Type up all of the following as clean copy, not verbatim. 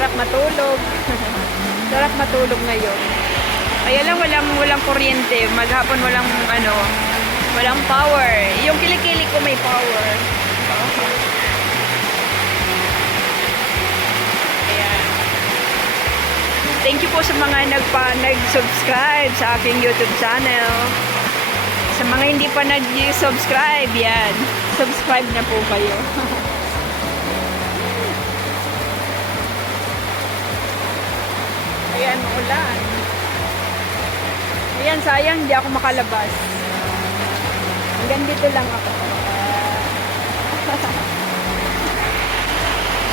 Sarap matulog. Sarap matulog ngayon. Kaya lang walang kuryente. Maghapon walang power. Yung kilikili ko may power. Ayan. Thank you po sa mga nag-subscribe sa aking YouTube channel. Sa mga hindi pa nag-subscribe, yan. Subscribe na po kayo. Ayan, maulan. Ayan, sayang, hindi ako makalabas. Hanggang dito lang ako.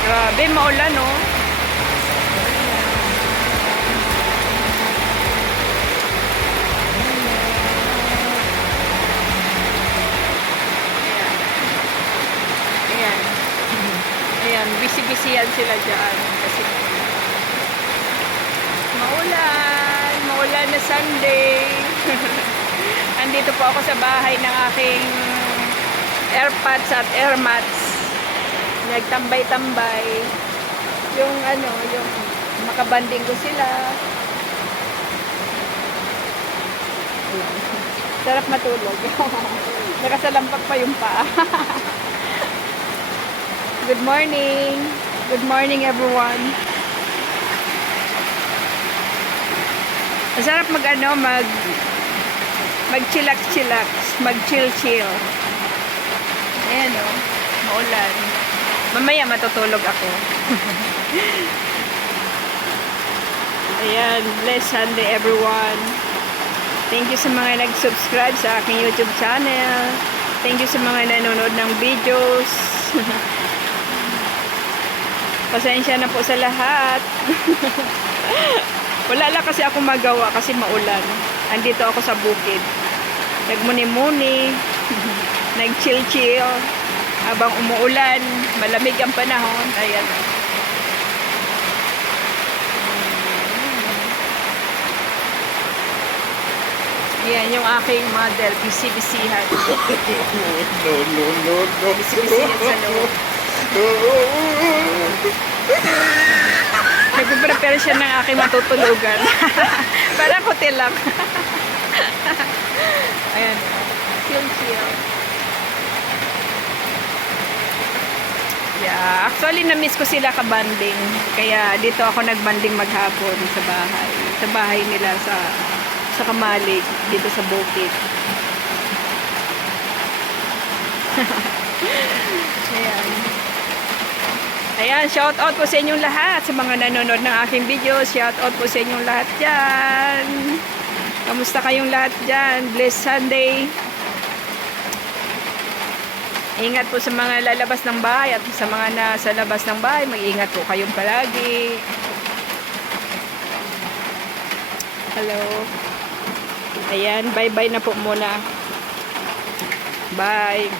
Grabe, maulan, oh. Ayan. Ayan, busy-busyan sila dyan. Kasi maulan na Sunday. Andito po ako sa bahay ng aking airpods at airmats. Nagtambay-tambay. Yung makabanding ko sila. Sarap matulog. Nakasalampak pa yung paa. Good morning. Good morning, everyone. Masarap mag-chillax, mag-chill-chill. Ayan, oh. Maulan. Mamaya matutulog ako. Ayan, blessed Sunday, everyone. Thank you sa mga nag-subscribe sa aking YouTube channel. Thank you sa mga nanonood ng videos. Pasensya na po sa lahat. Wala lang kasi ako magawa kasi maulan. Andito ako sa bukid. Nagmuni-muni. Nag-chill-chill. Habang umuulan. Malamig ang panahon. Ayan. Yan yung aking model. Busy-busyhan. No. Busy-busyhan sa loob. Nag-prepare siya ng aking matutulugan. Parang hotel lang. Ayan. Chill. Yeah. Actually, na-miss ko sila kabanding. Kaya dito ako nagbanding maghapon sa bahay. Sa bahay nila sa Kamalig. Dito sa bukid. Ayan. Ayan, shout out po sa inyong lahat sa mga nanonood ng aking video. Shout out po sa inyong lahat dyan. Kamusta kayong lahat dyan? Blessed Sunday. Ingat po sa mga lalabas ng bahay at sa mga nasa labas ng bahay. Mag-ingat po kayong palagi. Hello. Ayan, bye-bye na po muna. Bye.